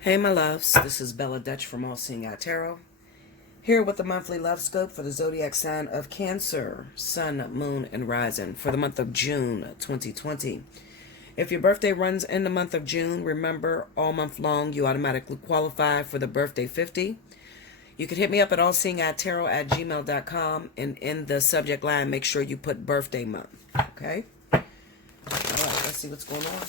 Hey my loves, this is Bella Dutch from Allseeingeyetarot, here with the monthly love scope for the zodiac sign of Cancer, Sun, Moon, and Rising for the month of June 2020. If your birthday runs in the month of June, remember all month long you automatically qualify for the birthday 50. You can hit me up at allseeingeyetarot@gmail.com, and in the subject line make sure you put birthday month, okay? Alright, let's see what's going on.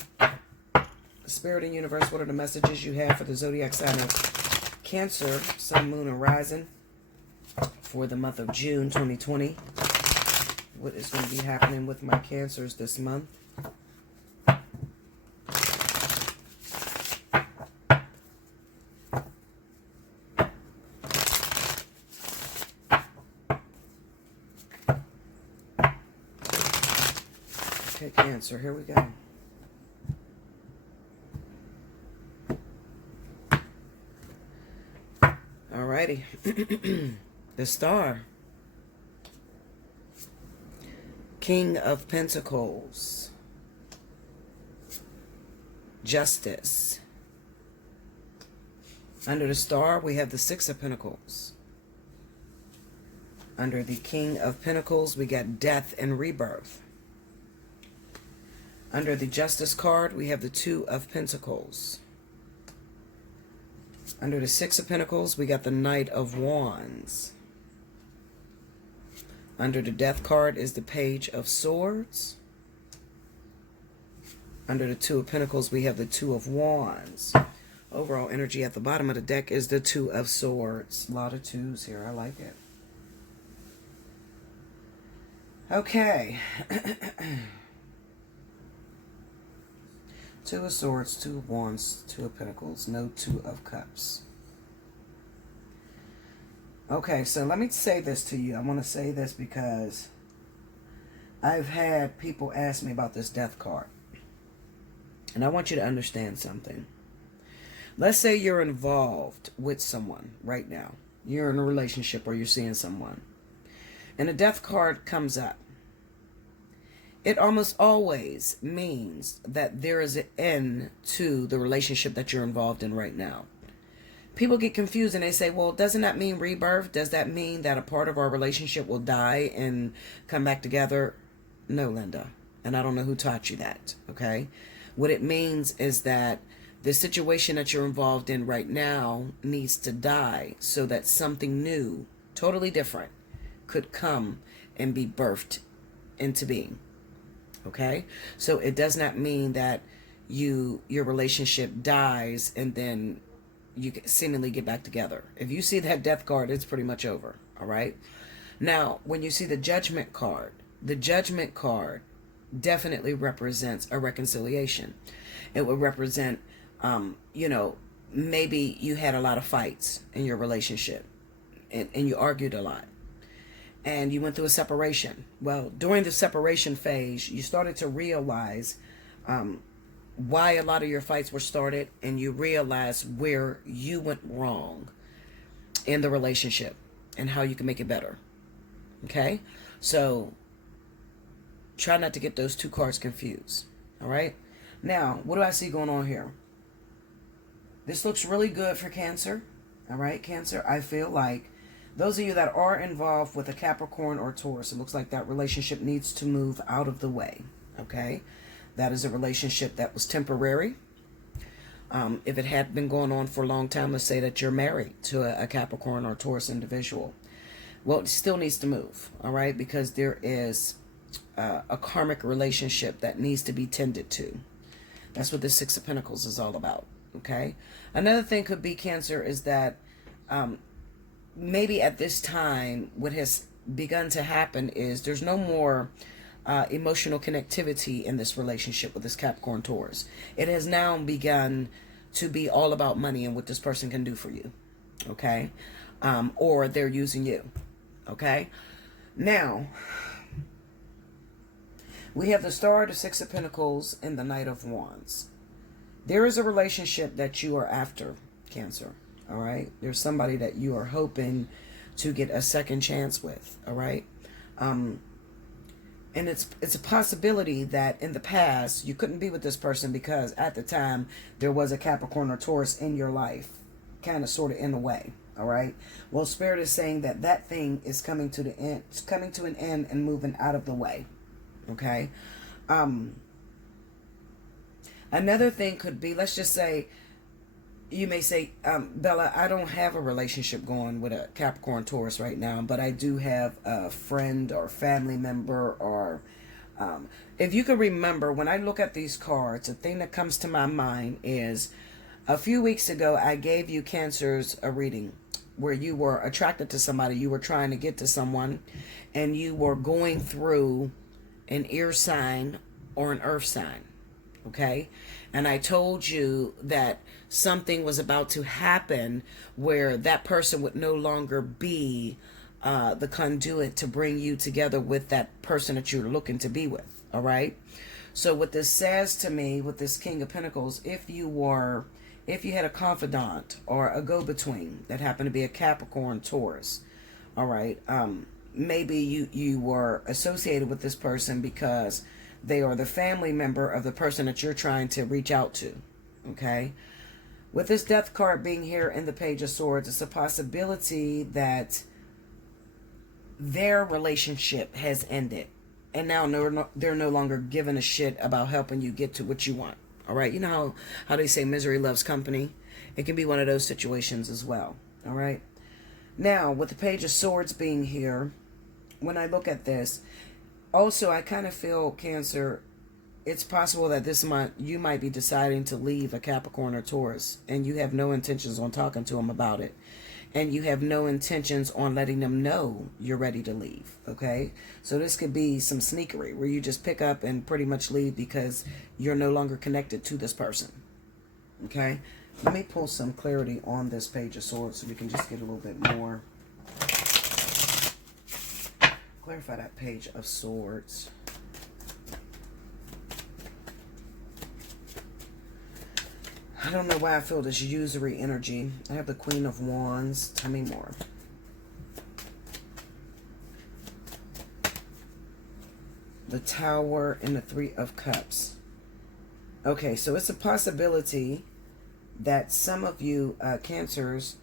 Spirit and universe, what are the messages you have for the zodiac sign of Cancer, Sun, Moon, and Rising for the month of June 2020? What is going to be happening with my Cancers this month? Okay, Cancer, here we go. Alrighty. The Star. King of Pentacles. Justice. Under the Star, we have the Six of Pentacles. Under the King of Pentacles, we got Death and Rebirth. Under the Justice card, we have the Two of Pentacles. Under the Six of Pentacles, we got the Knight of Wands. Under the Death card is the Page of Swords. Under the Two of Pentacles, we have the Two of Wands. Overall energy at the bottom of the deck is the Two of Swords. A lot of twos here. I like it. Okay. Two of Swords, Two of Wands, Two of Pentacles, no Two of Cups. Okay, so let me say this to you. I want to say this because I've had people ask me about this Death card. And I want you to understand something. Let's say you're involved with someone right now. You're in a relationship or you're seeing someone. And a Death card comes up. It almost always means that there is an end to the relationship that you're involved in right now. People get confused and they say, well, doesn't that mean rebirth? Does that mean that a part of our relationship will die and come back together? No, Linda. And I don't know who taught you that, okay? What it means is that the situation that you're involved in right now needs to die so that something new, totally different, could come and be birthed into being. Okay, so it does not mean that your relationship dies and then you seemingly get back together. If you see that Death card, it's pretty much over. All right. Now, when you see the Judgment card definitely represents a reconciliation. It would represent, maybe you had a lot of fights in your relationship and you argued a lot. And you went through a separation. Well, during the separation phase, you started to realize why a lot of your fights were started, and you realized where you went wrong in the relationship and how you can make it better. Okay? So, try not to get those two cards confused. All right? Now, what do I see going on here? This looks really good for Cancer. All right, Cancer, I feel like those of you that are involved with a Capricorn or Taurus, it looks like that relationship needs to move out of the way, okay? That is a relationship that was temporary. If it had been going on for a long time, let's say that you're married to a Capricorn or Taurus individual. Well, it still needs to move, all right? Because there is a karmic relationship that needs to be tended to. That's what the Six of Pentacles is all about, okay? Another thing could be, Cancer, is that maybe at this time, what has begun to happen is there's no more emotional connectivity in this relationship with this Capricorn Taurus. It has now begun to be all about money and what this person can do for you, okay? Or they're using you, okay? Now, we have the Star, the Six of Pentacles, and the Knight of Wands. There is a relationship that you are after, Cancer. All right, there's somebody that you are hoping to get a second chance with. All right, And it's a possibility that in the past you couldn't be with this person because at the time there was a Capricorn or Taurus in your life, kind of sort of in the way. All right. Well, Spirit is saying that that thing is coming to the end. It's coming to an end and moving out of the way. Okay. Another thing could be, let's just say, you may say, Bella, I don't have a relationship going with a Capricorn Taurus right now, but I do have a friend or family member, or if you can remember, when I look at these cards, the thing that comes to my mind is a few weeks ago, I gave you Cancers a reading where you were attracted to somebody, you were trying to get to someone, and you were going through an air sign or an earth sign. Okay. And I told you that something was about to happen where that person would no longer be the conduit to bring you together with that person that you're looking to be with. All right. So what this says to me with this King of Pentacles, if you had a confidant or a go-between that happened to be a Capricorn Taurus, all right, maybe you were associated with this person because they are the family member of the person that you're trying to reach out to. Okay. With this Death card being here in the Page of Swords, it's a possibility that their relationship has ended. And now they're no longer giving a shit about helping you get to what you want. All right. You know how they say misery loves company? It can be one of those situations as well. All right. Now, with the Page of Swords being here, when I look at this, also, I kind of feel, Cancer, it's possible that this month you might be deciding to leave a Capricorn or Taurus, and you have no intentions on talking to them about it. And you have no intentions on letting them know you're ready to leave, okay? So this could be some sneakery where you just pick up and pretty much leave because you're no longer connected to this person, okay? Let me pull some clarity on this Page of Swords so we can just get a little bit more. Clarify that Page of Swords. I don't know why I feel this usury energy. I have the Queen of Wands. Tell me more. The Tower and the Three of Cups. Okay, so it's a possibility that some of you Cancers,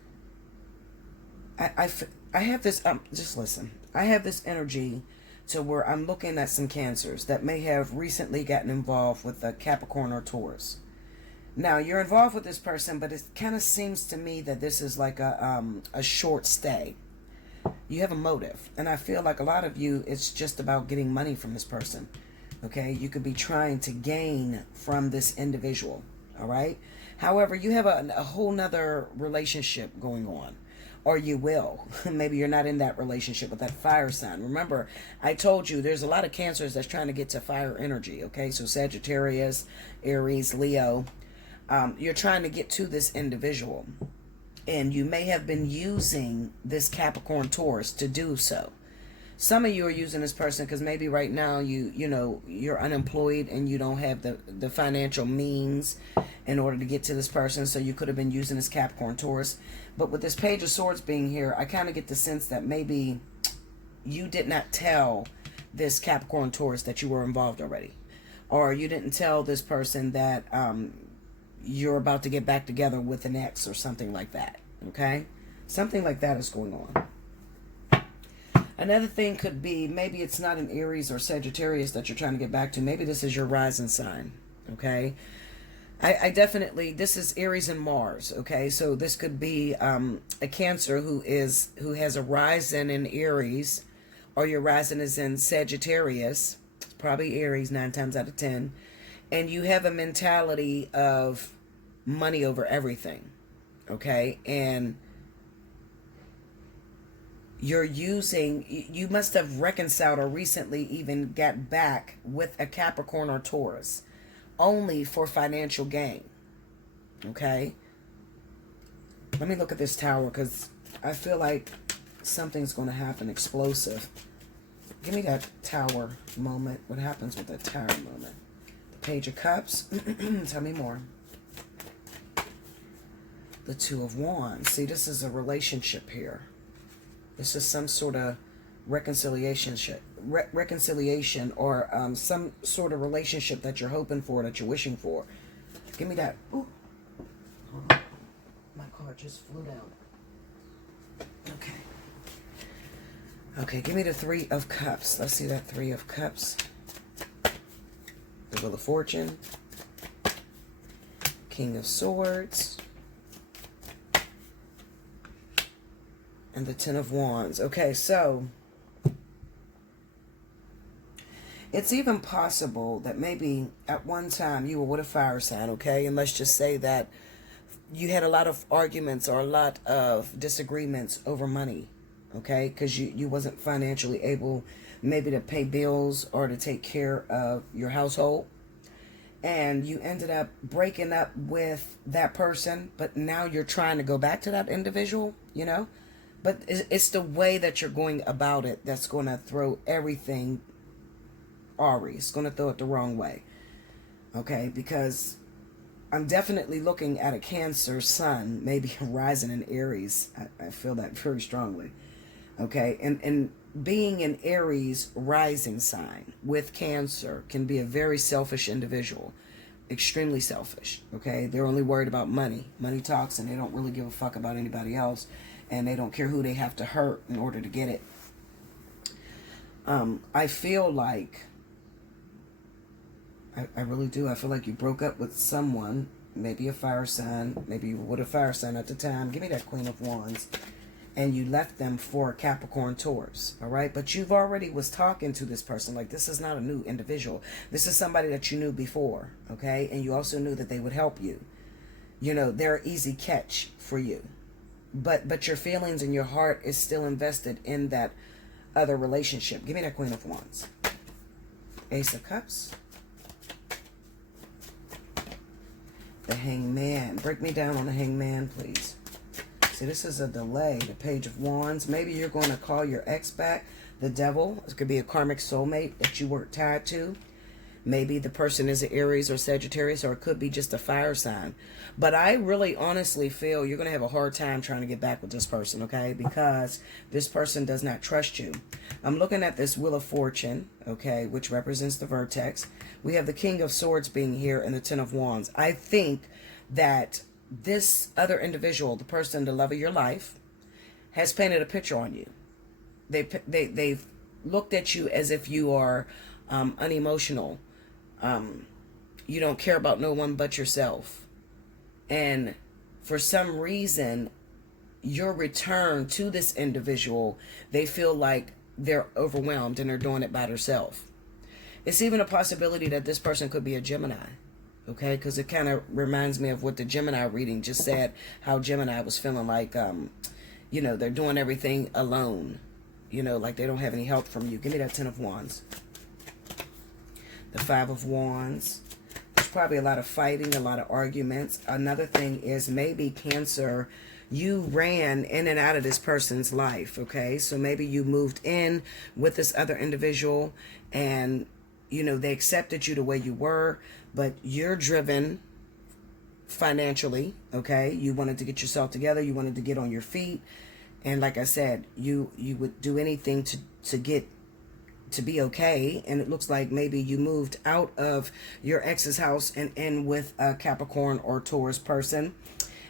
I have this, just listen. I have this energy to where I'm looking at some Cancers that may have recently gotten involved with a Capricorn or Taurus. Now, you're involved with this person, but it kind of seems to me that this is like a short stay. You have a motive. And I feel like a lot of you, it's just about getting money from this person. Okay? You could be trying to gain from this individual. All right? However, you have a whole nother relationship going on. Or you will. Maybe you're not in that relationship with that fire sign. Remember, I told you there's a lot of Cancers that's trying to get to fire energy. Okay? So Sagittarius, Aries, Leo. You're trying to get to this individual. And you may have been using this Capricorn Taurus to do so. Some of you are using this person because maybe right now you're unemployed and you don't have the financial means in order to get to this person. So you could have been using this Capricorn Taurus. But with this Page of Swords being here, I kind of get the sense that maybe you did not tell this Capricorn Taurus that you were involved already. Or you didn't tell this person that you're about to get back together with an ex or something like that. Okay? Something like that is going on. Another thing could be, maybe it's not an Aries or Sagittarius that you're trying to get back to. Maybe this is your rising sign. Okay? I definitely, this is Aries and Mars. Okay? So this could be a Cancer who has a rising in Aries, or your rising is in Sagittarius. It's probably Aries 9 times out of 10. And you have a mentality of money over everything. Okay? And you must have reconciled or recently even got back with a Capricorn or Taurus only for financial gain. Okay? Let me look at this Tower because I feel like something's going to happen explosive. Give me that Tower moment. What happens with that Tower moment? The Page of Cups. Tell me more. The Two of Wands. See, this is a relationship here. This is some sort of reconciliation reconciliation or some sort of relationship that you're hoping for, that you're wishing for. Give me that. Ooh. Hold on. My card just flew down. Okay. Okay, give me the Three of Cups. Let's see that Three of Cups. The Wheel of Fortune. King of Swords. And the Ten of Wands. Okay, so it's even possible that maybe at one time you were with a fire sign, okay? And let's just say that you had a lot of arguments or a lot of disagreements over money, okay? Because you wasn't financially able maybe to pay bills or to take care of your household. And you ended up breaking up with that person, but now you're trying to go back to that individual, you know? But it's the way that you're going about it that's going to throw everything awry. It's going to throw it the wrong way. Okay? Because I'm definitely looking at a Cancer sun, maybe rising in Aries. I feel that very strongly. Okay? And being an Aries rising sign with Cancer can be a very selfish individual. Extremely selfish. Okay? They're only worried about money. Money talks, and they don't really give a fuck about anybody else. And they don't care who they have to hurt in order to get it. I feel like, I really do. I feel like you broke up with someone, maybe a fire sign, maybe you were with a fire sign at the time. Give me that Queen of Wands. And you left them for Capricorn Taurus, all right? But you've already was talking to this person. Like, this is not a new individual. This is somebody that you knew before, okay? And you also knew that they would help you. You know, they're an easy catch for you. But your feelings and your heart is still invested in that other relationship. Give me that Queen of Wands. Ace of Cups. The Hangman. Break me down on the Hangman, please. See, this is a delay. The Page of Wands. Maybe you're going to call your ex back. The Devil. It could be a karmic soulmate that you weren't tied to. Maybe the person is an Aries or Sagittarius, or it could be just a fire sign. But I really honestly feel you're going to have a hard time trying to get back with this person, okay? Because this person does not trust you. I'm looking at this Wheel of Fortune, okay, which represents the vertex. We have the King of Swords being here and the Ten of Wands. I think that this other individual, the person, the love of your life, has painted a picture on you. They've looked at you as if you are unemotional. You don't care about no one but yourself. And for some reason, your return to this individual, they feel like they're overwhelmed and they're doing it by themselves. It's even a possibility that this person could be a Gemini. Okay, because it kind of reminds me of what the Gemini reading just said, how Gemini was feeling like, you know, they're doing everything alone. You know, like they don't have any help from you. Give me that Ten of Wands. The Five of Wands. There's probably a lot of fighting, a lot of arguments. Another thing is maybe Cancer, you ran in and out of this person's life, okay? So maybe you moved in with this other individual and, you know, they accepted you the way you were, but you're driven financially, okay? You wanted to get yourself together. You wanted to get on your feet. And like I said, you would do anything to get to be okay. And it looks like maybe you moved out of your ex's house and in with a Capricorn or Taurus person.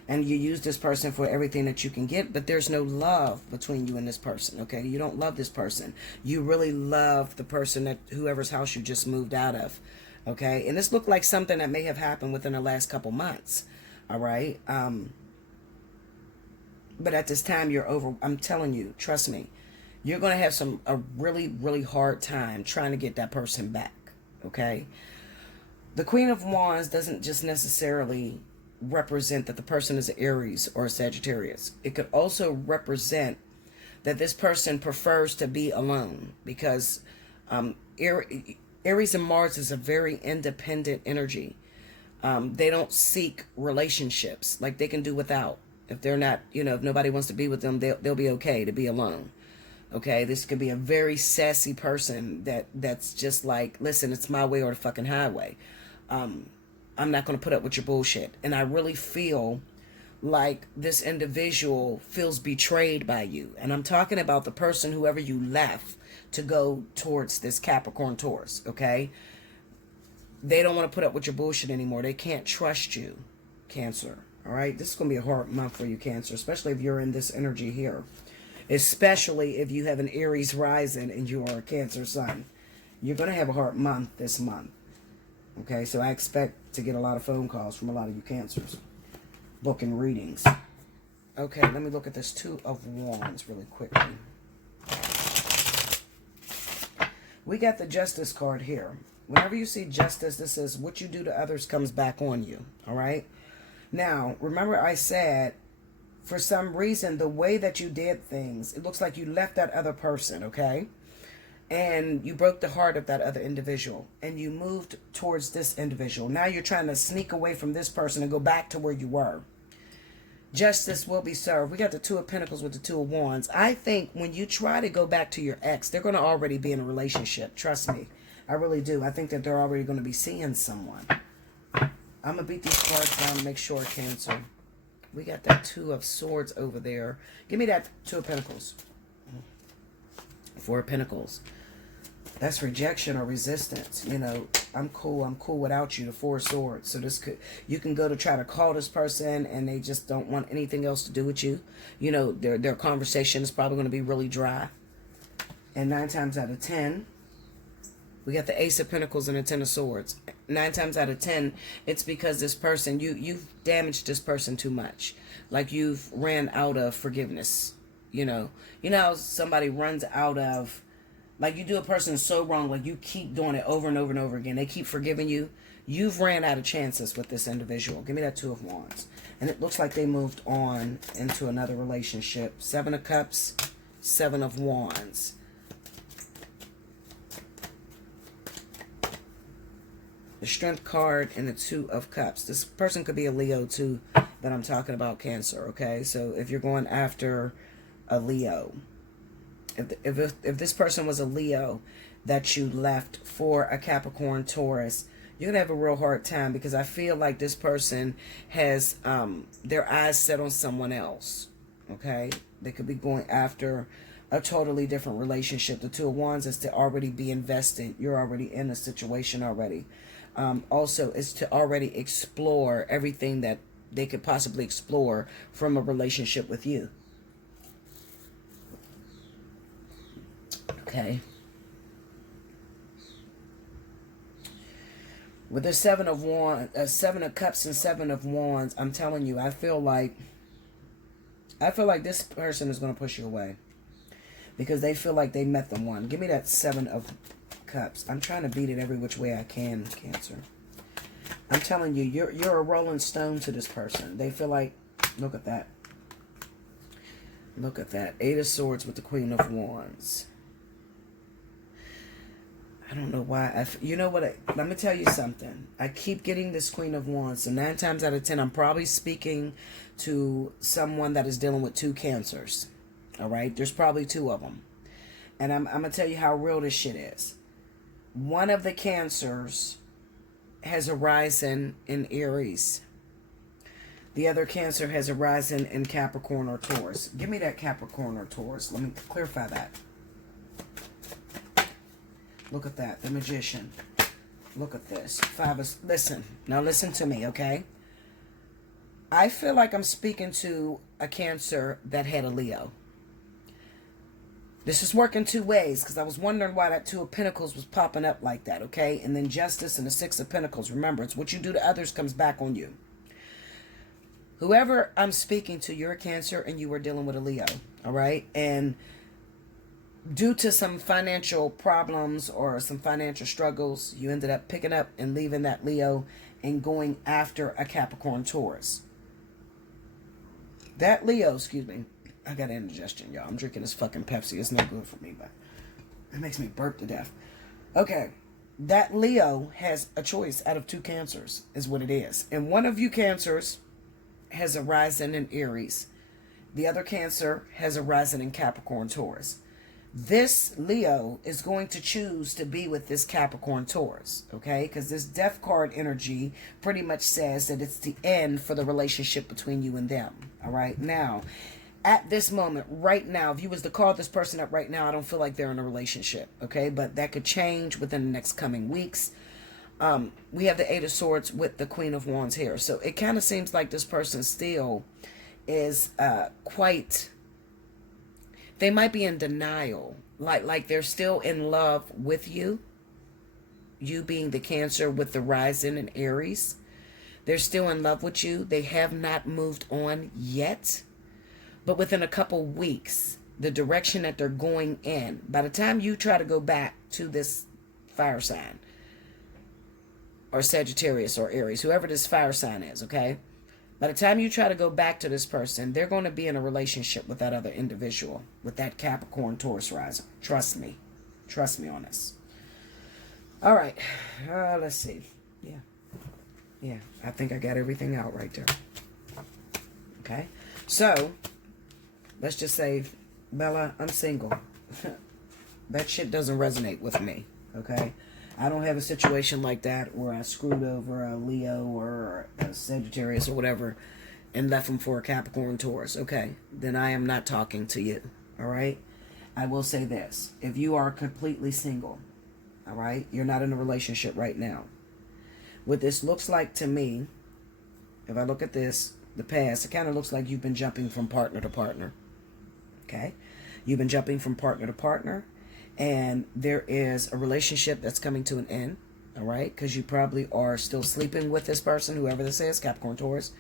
And you use this person for everything that you can get, but there's no love between you and this person, okay? You don't love this person. You really love the person that whoever's house you just moved out of, okay? And this looked like something that may have happened within the last couple months, all right? But at this time, you're over. I'm telling you, trust me, you're going to have a really, really hard time trying to get that person back, okay? The Queen of Wands doesn't just necessarily represent that the person is an Aries or a Sagittarius. It could also represent that this person prefers to be alone, because Aries and Mars is a very independent energy. They don't seek relationships. Like, they can do without. If they're not, you know, if nobody wants to be with them, they'll be okay to be alone. Okay, this could be a very sassy person that's just like, listen, it's my way or the fucking highway. I'm not going to put up with your bullshit. And I really feel like this individual feels betrayed by you. And I'm talking about the person, whoever you left to go towards this Capricorn Taurus, okay? They don't want to put up with your bullshit anymore. They can't trust you, Cancer. All right? This is going to be a hard month for you, Cancer, especially if you're in this energy here. Especially if you have an Aries rising and you are a Cancer sun. You're going to have a hard month this month. Okay? So I expect to get a lot of phone calls from a lot of you Cancers. Booking readings. Okay, let me look at this Two of Wands really quickly. We got the Justice card here. Whenever you see justice, this is what you do to others comes back on you. All right? Now, remember I said, for some reason, the way that you did things, it looks like you left that other person, okay? And you broke the heart of that other individual. And you moved towards this individual. Now you're trying to sneak away from this person and go back to where you were. Justice will be served. We got the Two of Pentacles with the Two of Wands. I think when you try to go back to your ex, they're going to already be in a relationship. Trust me. I really do. I think that they're already going to be seeing someone. I'm going to beat these cards down to make sure, Cancer. We got that Two of Swords over there. Give me that Two of Pentacles. Four of Pentacles. That's rejection or resistance. You know, I'm cool without you. The Four of Swords. So this could, you can go to try to call this person and they just don't want anything else to do with you. You know, their conversation is probably going to be really dry. And 9 times out of 10, we got the Ace of Pentacles and the Ten of Swords. 9 times out of 10, it's because this person, you've damaged this person too much. Like you've ran out of forgiveness. You know how somebody runs out of, like you do a person so wrong, like you keep doing it over and over and over again. They keep forgiving you. You've ran out of chances with this individual. Give me that Two of Wands. And it looks like they moved on into another relationship. 7 of Cups, 7 of Wands. The Strength card and the Two of Cups. This person could be a Leo too that I'm talking about, Cancer, okay? So if you're going after a Leo, if this person was a Leo that you left for a Capricorn Taurus, you're going to have a real hard time because I feel like this person has their eyes set on someone else, okay? They could be going after a totally different relationship. The Two of Wands is to already be invested. You're already in a situation already. Also, it's to already explore everything that they could possibly explore from a relationship with you. Okay. With the Seven of Cups and 7 of Wands, I'm telling you, I feel like this person is going to push you away because they feel like they met the one. Give me that 7 of Cups. I'm trying to beat it every which way I can, Cancer. I'm telling you, you're a rolling stone to this person. They feel like, look at that. Look at that. 8 of Swords with the Queen of Wands. I don't know why. You know what? Let me tell you something. I keep getting this Queen of Wands. So 9 times out of 10, I'm probably speaking to someone that is dealing with 2 Cancers. All right? There's probably 2 of them. And I'm going to tell you how real this shit is. One of the Cancers has a rising in Aries. The other Cancer has a rising in Capricorn or Taurus. Give me that Capricorn or Taurus. Let me clarify that. Look at that. The Magician. Look at this. 5 of... Listen. Now listen to me, okay? I feel like I'm speaking to a Cancer that had a Leo. This is working 2 ways because I was wondering why that 2 of Pentacles was popping up like that, okay? And then Justice and the 6 of Pentacles. Remember, it's what you do to others comes back on you. Whoever I'm speaking to, you're a Cancer and you were dealing with a Leo, all right? And due to some financial problems or some financial struggles, you ended up picking up and leaving that Leo and going after a Capricorn Taurus. That Leo, excuse me, I got indigestion, y'all. I'm drinking this fucking Pepsi. It's not good for me, but it makes me burp to death. Okay, that Leo has a choice out of 2 Cancers, is what it is. And one of you Cancers has a rising in Aries. The other Cancer has a rising in Capricorn Taurus. This Leo is going to choose to be with this Capricorn Taurus, okay? Because this Death card energy pretty much says that it's the end for the relationship between you and them, all right? Now, at this moment, right now, if you was to call this person up right now, I don't feel like they're in a relationship, okay? But that could change within the next coming weeks. We have the Eight of Swords with the Queen of Wands here. So it kind of seems like this person still is quite, they might be in denial. Like they're still in love with you. You being the Cancer with the rising in Aries. They're still in love with you. They have not moved on yet. But within a couple weeks, the direction that they're going in, by the time you try to go back to this fire sign, or Sagittarius or Aries, whoever this fire sign is, okay? By the time you try to go back to this person, they're going to be in a relationship with that other individual, with that Capricorn, Taurus rising. Trust me. Trust me on this. All right. Let's see. Yeah, I think I got everything out right there. Okay. So, let's just say, Bella, I'm single. That shit doesn't resonate with me. Okay. I don't have a situation like that where I screwed over a Leo or a Sagittarius or whatever and left them for a Capricorn, Taurus. Okay, then I am not talking to you. All right. I will say this: if you are completely single, all right, you're not in a relationship right now. What this looks like to me, if I look at this, the past, it kind of looks like you've been jumping from partner to partner. Okay, you've been jumping from partner to partner. And there is a relationship that's coming to an end, all right? Because you probably are still sleeping with this person, whoever this is, Capricorn, Taurus,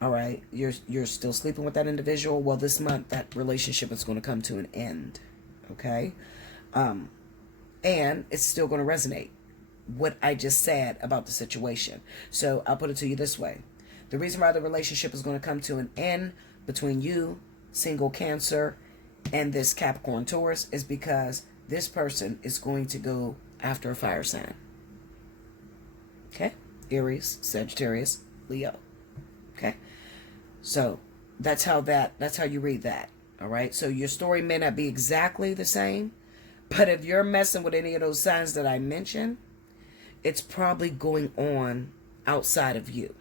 all right? You're still sleeping with that individual. Well, this month, that relationship is going to come to an end, okay? And it's still going to resonate, what I just said about the situation. So I'll put it to you this way. The reason why the relationship is going to come to an end between you, single Cancer, and this Capricorn, Taurus is because this person is going to go after a fire sign. Okay? Aries, Sagittarius, Leo. Okay? So that's how you read that. All right? So your story may not be exactly the same, but if you're messing with any of those signs that I mentioned, it's probably going on outside of you.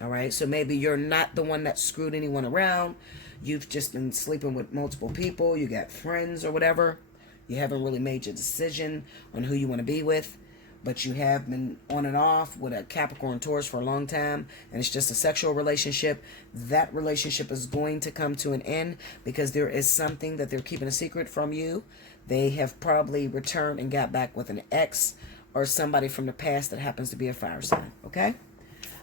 All right? So maybe you're not the one that screwed anyone around. You've just been sleeping with multiple people. You got friends or whatever. You haven't really made your decision on who you want to be with. But you have been on and off with a Capricorn, Taurus for a long time. And it's just a sexual relationship. That relationship is going to come to an end because there is something that they're keeping a secret from you. They have probably returned and got back with an ex or somebody from the past that happens to be a fire sign. Okay?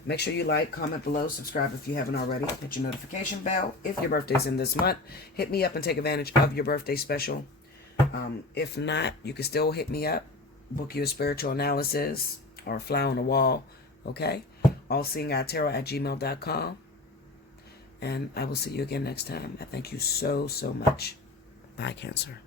Make sure you like, comment below, subscribe if you haven't already. Hit your notification bell if your birthday's in this month. Hit me up and take advantage of your birthday special. If not, you can still hit me up. Book you a spiritual analysis or fly on the wall. Okay? Allseeingeyetarot@gmail.com. And I will see you again next time. I thank you so, so much. Bye, Cancer.